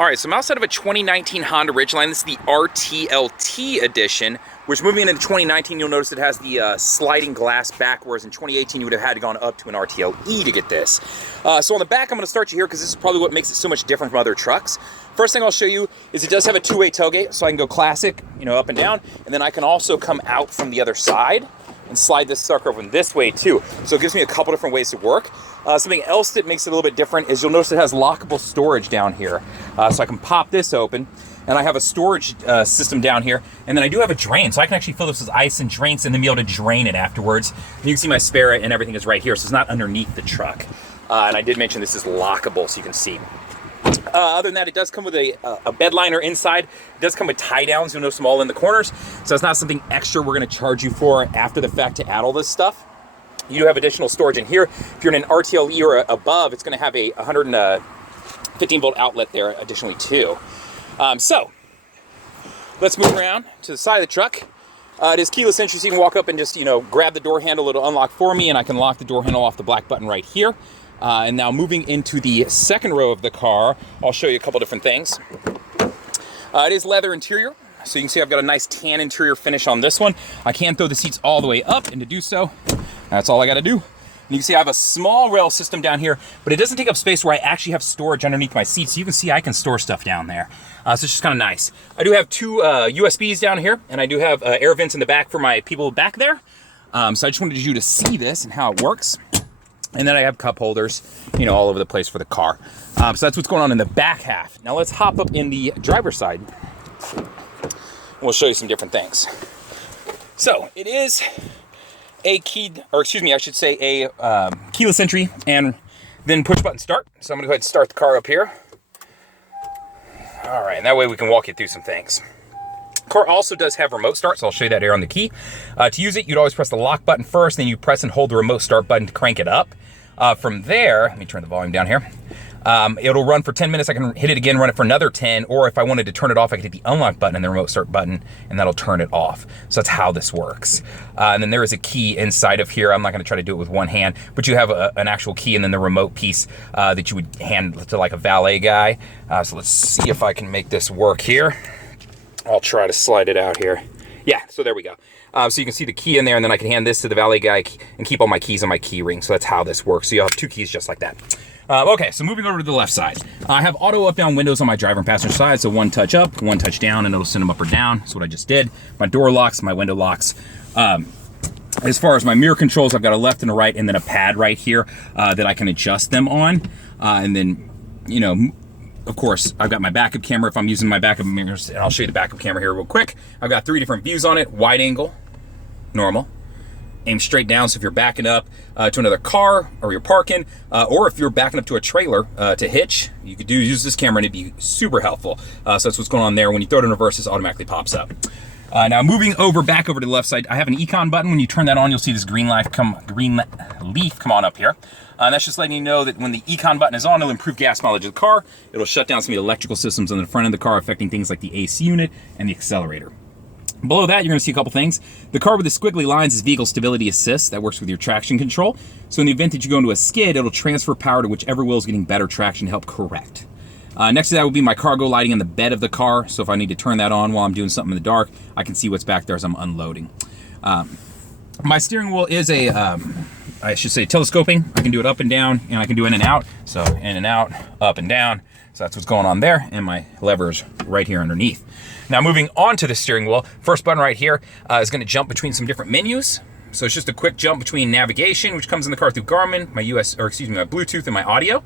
All right, so I'm outside of a 2019 Honda Ridgeline. This is the RTL-T edition, which moving into 2019, you'll notice it has the sliding glass back, whereas in 2018, you would have had to gone up to an RTL-E to get this. So on the back, I'm gonna start you here because this is probably what makes it so much different from other trucks. First thing I'll show you is it does have a two-way tailgate, so I can go classic, up and down, and then I can also come out from the other side and slide this sucker open this way too. So it gives me a couple different ways to work. Something else that makes it a little bit different is you'll notice it has lockable storage down here. So I can pop this open, and I have a storage system down here, and then I do have a drain, so I can actually fill this with ice and drinks and then be able to drain it afterwards. And you can see my spare and everything is right here, so it's not underneath the truck. And I did mention this is lockable, so you can see. Other than that, it does come with a bed liner inside. It does come with tie downs, you'll notice them all in the corners. So it's not something extra we're gonna charge you for after the fact to add all this stuff. You do have additional storage in here. If you're in an RTL-E or above, it's gonna have a 115 volt outlet there additionally too. So let's move around to the side of the truck. It is keyless entry, so you can walk up and just grab the door handle, it'll unlock for me, and I can lock the door handle off the black button right here. And now moving into the second row of the car, I'll show you a couple different things. It is leather interior, so you can see I've got a nice tan interior finish on this one. I can throw the seats all the way up, and to do so, that's all I gotta do. And you can see I have a small rail system down here, but it doesn't take up space where I actually have storage underneath my seat, so you can see I can store stuff down there. So it's just kind of nice. I do have two USBs down here, and I do have air vents in the back for my people back there. So I just wanted you to see this and how it works. And then I have cup holders, all over the place for the car. So that's what's going on in the back half. Now let's hop up in the driver's side. We'll show you some different things. So it is a keyless entry and then push button start. So I'm gonna go ahead and start the car up here. All right, and that way we can walk you through some things. Car also does have remote start, so I'll show you that here on the key. To use it, you'd always press the lock button first, then you press and hold the remote start button to crank it up. From there, let me turn the volume down here. It'll run for 10 minutes. I can hit it again, run it for another 10, or if I wanted to turn it off, I could hit the unlock button and the remote start button, and that'll turn it off. So that's how this works. And then there is a key inside of here. I'm not gonna try to do it with one hand, but you have an actual key and then the remote piece that you would hand to like a valet guy. So let's see if I can make this work here. I'll try to slide it out here. Yeah, so there we go. So you can see the key in there, and then I can hand this to the valet guy and keep all my keys on my key ring. So that's how this works. So you'll have two keys just like that. Okay, so moving over to the left side. I have auto up-down windows on my driver and passenger side. So one touch up, one touch down, and it'll send them up or down. That's what I just did. My door locks, my window locks. As far as my mirror controls, I've got a left and a right, and then a pad right here that I can adjust them on. And then, of course, I've got my backup camera if I'm using my backup mirrors, and I'll show you the backup camera here real quick. I've got 3 different views on it: wide angle, normal, aim straight down, so if you're backing up to another car, or you're parking, or if you're backing up to a trailer to hitch, you could use this camera and it'd be super helpful. So that's what's going on there. When you throw it in reverse, this automatically pops up. Now moving back over to the left side, I have an econ button. When you turn that on, you'll see this green leaf come on up here. That's just letting you know that when the econ button is on, it'll improve gas mileage of the car. It'll shut down some of the electrical systems on the front of the car, affecting things like the AC unit and the accelerator. Below that, you're gonna see a couple things. The car with the squiggly lines is vehicle stability assist. That works with your traction control. So in the event that you go into a skid, it'll transfer power to whichever wheel is getting better traction to help correct. Next to that would be my cargo lighting in the bed of the car. So if I need to turn that on while I'm doing something in the dark, I can see what's back there as I'm unloading. My steering wheel is I should say telescoping. I can do it up and down, and I can do in and out. So in and out, up and down. So that's what's going on there, and my lever's right here underneath. Now moving on to the steering wheel, first button right here is gonna jump between some different menus. So it's just a quick jump between navigation, which comes in the car through Garmin, my Bluetooth and my audio.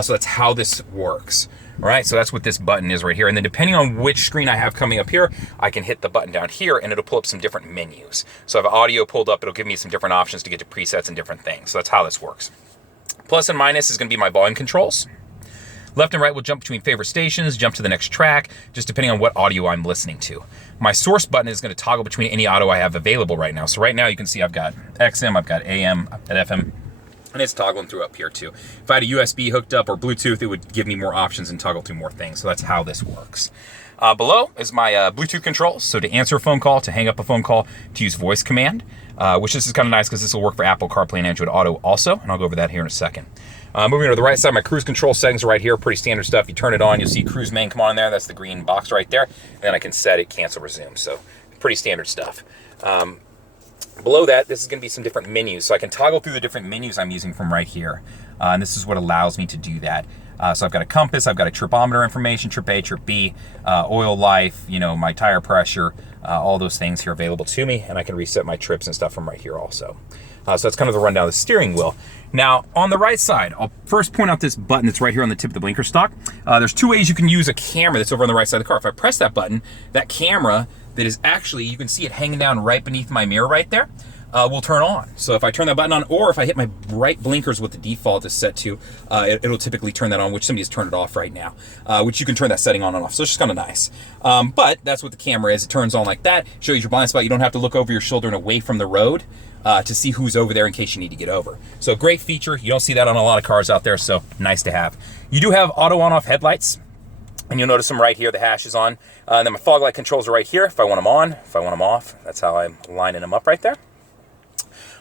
So that's how this works. All right, so that's what this button is right here. And then depending on which screen I have coming up here, I can hit the button down here and it'll pull up some different menus. So if I have audio pulled up, it'll give me some different options to get to presets and different things. So that's how this works. Plus and minus is gonna be my volume controls. Left and right will jump between favorite stations, jump to the next track, just depending on what audio I'm listening to. My source button is gonna toggle between any audio I have available right now. So right now you can see I've got XM, I've got AM, I've got FM. And it's toggling through up here too. If I had a USB hooked up or Bluetooth, it would give me more options and toggle through more things. So that's how this works. Below is my Bluetooth controls. So to answer a phone call, to hang up a phone call, to use voice command, which this is kind of nice because this will work for Apple CarPlay and Android Auto also. And I'll go over that here in a second. Moving to the right side, my cruise control settings are right here. Pretty standard stuff. You turn it on, you'll see cruise main come on there. That's the green box right there. And then I can set it, cancel, resume. So pretty standard stuff. Below that, this is going to be some different menus. So I can toggle through the different menus I'm using from right here. And this is what allows me to do that. So I've got a compass, I've got a tripometer information, trip A, trip B, oil life, you know, my tire pressure, all those things here available to me. And I can reset my trips and stuff from right here also. So that's kind of the rundown of the steering wheel. Now, on the right side, I'll first point out this button that's right here on the tip of the blinker stock. There's two ways you can use a camera that's over on the right side of the car. If I press that button, that camera that is actually, you can see it hanging down right beneath my mirror right there, will turn on. So if I turn that button on, or if I hit my right blinkers, what the default is set to, it'll typically turn that on, which somebody's turned it off right now, which you can turn that setting on and off. So it's just kind of nice. But that's what the camera is. It turns on like that, shows you your blind spot. You don't have to look over your shoulder and away from the road to see who's over there in case you need to get over. So great feature. You don't see that on a lot of cars out there, so nice to have. You do have auto on-off headlights. And you'll notice them right here, the hash is on. And then my fog light controls are right here. If I want them on, if I want them off, that's how I'm lining them up right there.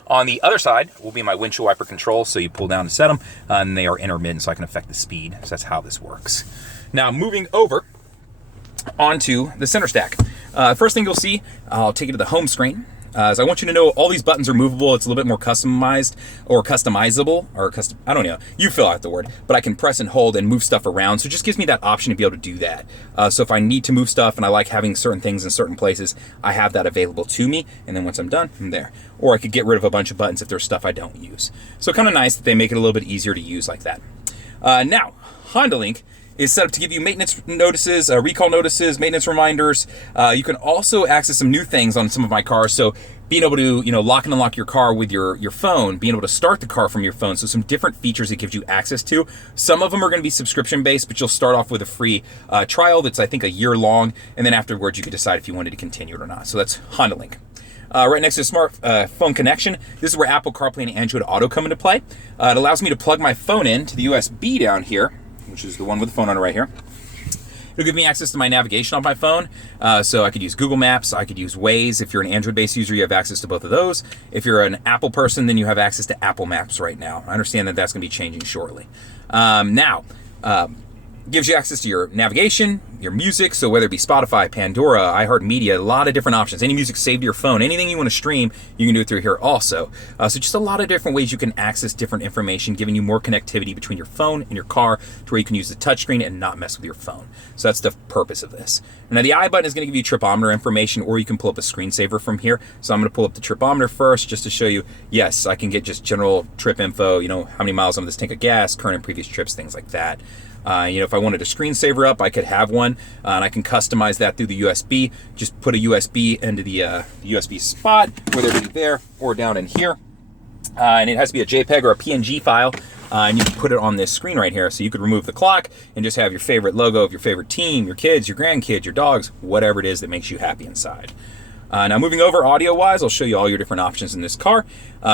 On the other side will be my windshield wiper controls. So you pull down to set them, and they are intermittent, so I can affect the speed. So that's how this works. Now moving over onto the center stack. First thing you'll see, I'll take you to the home screen. So I want you to know all these buttons are movable. It's a little bit more customized or customizable or custom. I don't know. You fill out the word, but I can press and hold and move stuff around. So it just gives me that option to be able to do that. So if I need to move stuff and I like having certain things in certain places, I have that available to me. And then once I'm done, I'm there. Or I could get rid of a bunch of buttons if there's stuff I don't use. So kind of nice that they make it a little bit easier to use like that. Now, Honda Link is set up to give you maintenance notices, recall notices, maintenance reminders. You can also access some new things on some of my cars. So being able to, lock and unlock your car with your phone, being able to start the car from your phone. So some different features it gives you access to. Some of them are going to be subscription based, but you'll start off with a free trial that's I think a year long. And then afterwards you can decide if you wanted to continue it or not. So that's Honda Link. Right next to the smartphone connection, this is where Apple CarPlay and Android Auto come into play. It allows me to plug my phone in to the USB down here, which is the one with the phone on it right here. It'll give me access to my navigation on my phone. So I could use Google Maps, I could use Waze. If you're an Android-based user, you have access to both of those. If you're an Apple person, then you have access to Apple Maps right now. I understand that that's going to be changing shortly. Gives you access to your navigation, your music, so whether it be Spotify, Pandora, iHeartMedia, a lot of different options. Any music saved to your phone, anything you want to stream, you can do it through here also. So just a lot of different ways you can access different information, giving you more connectivity between your phone and your car to where you can use the touchscreen and not mess with your phone. So that's the purpose of this. Now the I button is going to give you tripometer information, or you can pull up a screensaver from here. So I'm going to pull up the tripometer first just to show you, yes, I can get just general trip info, how many miles on this tank of gas, current and previous trips, things like that. If I wanted a screensaver up, I could have one, and I can customize that through the USB. Just put a USB into the USB spot, whether it be there or down in here. And it has to be a JPEG or a PNG file, and you can put it on this screen right here. So you could remove the clock and just have your favorite logo of your favorite team, your kids, your grandkids, your dogs, whatever it is that makes you happy inside. Now moving over audio-wise, I'll show you all your different options in this car.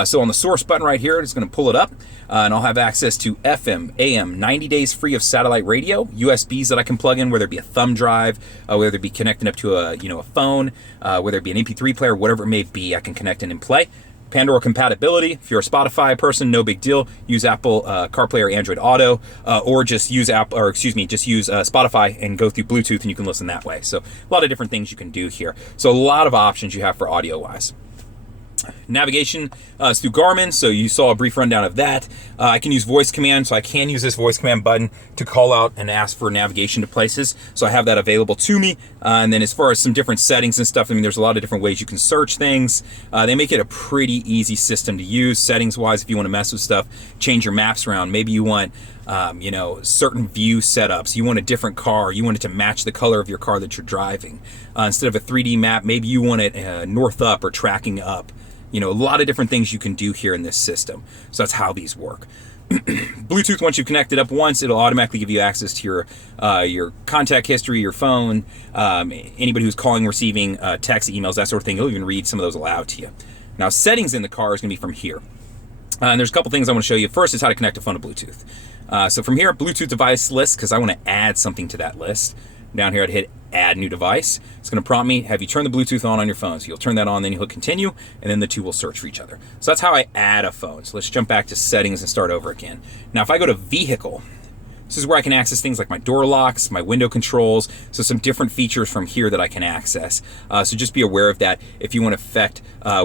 So on the source button right here, it's going to pull it up, and I'll have access to FM, AM, 90 days free of satellite radio, USBs that I can plug in, whether it be a thumb drive, whether it be connecting up to a phone, whether it be an MP3 player, whatever it may be, I can connect in and play. Pandora compatibility. If you're a Spotify person, no big deal. Use Apple CarPlay or Android Auto, or just use Spotify and go through Bluetooth, and you can listen that way. So a lot of different things you can do here. So a lot of options you have for audio-wise. Navigation is through Garmin, so you saw a brief rundown of that. I can use voice command, so I can use this voice command button to call out and ask for navigation to places. So I have that available to me. And then as far as some different settings and stuff, there's a lot of different ways you can search things. They make it a pretty easy system to use settings-wise. If you want to mess with stuff, change your maps around. Maybe you want certain view setups. You want a different car. You want it to match the color of your car that you're driving. Instead of a 3D map, maybe you want it north up or tracking up. A lot of different things you can do here in this system. So that's how these work. Bluetooth, once you've connected up once, it'll automatically give you access to your contact history, your phone, anybody who's calling, receiving text, emails, that sort of thing. It'll even read some of those aloud to you. Now, settings in the car is going to be from here. And there's a couple things I want to show you. First is how to connect a phone to Bluetooth. So from here, Bluetooth device list, because I want to add something to that list. Down here, I'd hit add new device. It's going to prompt me, have you turned the Bluetooth on your phone? So you'll turn that on, then you'll hit continue, and then the two will search for each other. So that's how I add a phone. So let's jump back to settings and start over again. Now, if I go to vehicle, this is where I can access things like my door locks, my window controls, so some different features from here that I can access. So just be aware of that if you want to affect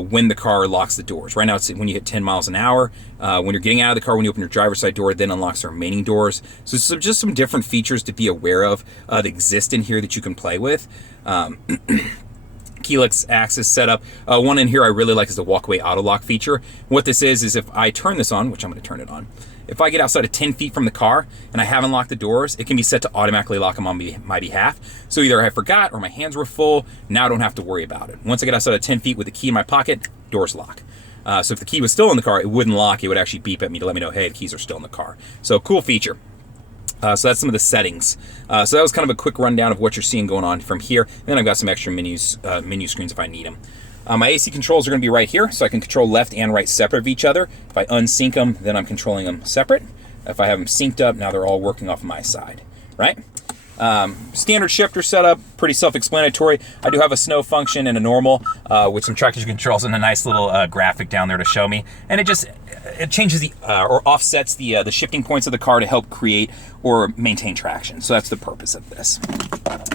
when the car locks the doors. Right now it's when you hit 10 miles an hour. When you're getting out of the car, when you open your driver's side door, it then unlocks the remaining doors. So just some different features to be aware of that exist in here that you can play with. Keyless access setup. One in here I really like is the walkaway auto lock feature. What this is if I turn this on, which I'm going to turn it on, if I get outside of 10 feet from the car and I haven't locked the doors, it can be set to automatically lock them on my behalf. So either I forgot or my hands were full, now I don't have to worry about it. Once I get outside of 10 feet with the key in my pocket, doors lock. So if the key was still in the car, it wouldn't lock, it would actually beep at me to let me know, hey, the keys are still in the car. So cool feature. So that's some of the settings. So that was kind of a quick rundown of what you're seeing going on from here. And then I've got some extra menu screens if I need them. My AC controls are going to be right here, so I can control left and right separate of each other. If I unsync them, then I'm controlling them separate. If I have them synced up, now they're all working off my side, right? Standard shifter setup, pretty self-explanatory. I do have a snow function and a normal with some traction controls and a nice little graphic down there to show me. And it changes the or offsets the shifting points of the car to help create or maintain traction. So that's the purpose of this.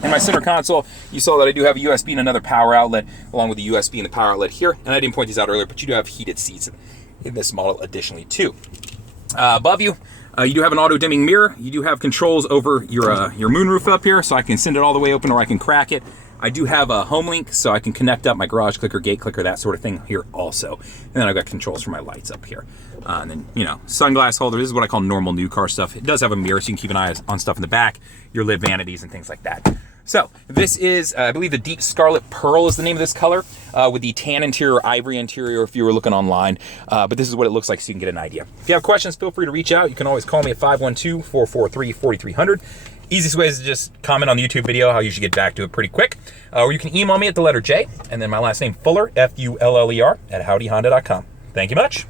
In my center console, you saw that I do have a USB and another power outlet, along with the USB and the power outlet here. And I didn't point these out earlier, but you do have heated seats in this model additionally too. Above you, you do have an auto dimming mirror. You do have controls over your moonroof up here, so I can send it all the way open or I can crack it. I do have a home link, so I can connect up my garage clicker, gate clicker, that sort of thing here also. And then I've got controls for my lights up here. And then, sunglass holder. This is what I call normal new car stuff. It does have a mirror, so you can keep an eye on stuff in the back, your lid vanities and things like that. So this is, I believe the Deep Scarlet Pearl is the name of this color, with the tan interior, ivory interior if you were looking online. But this is what it looks like so you can get an idea. If you have questions, feel free to reach out. You can always call me at 512-443-4300. Easiest way is to just comment on the YouTube video. I'll usually get back to it pretty quick. Or you can email me at the letter J, and then my last name, Fuller, F-U-L-L-E-R, @howdyhonda.com. Thank you much.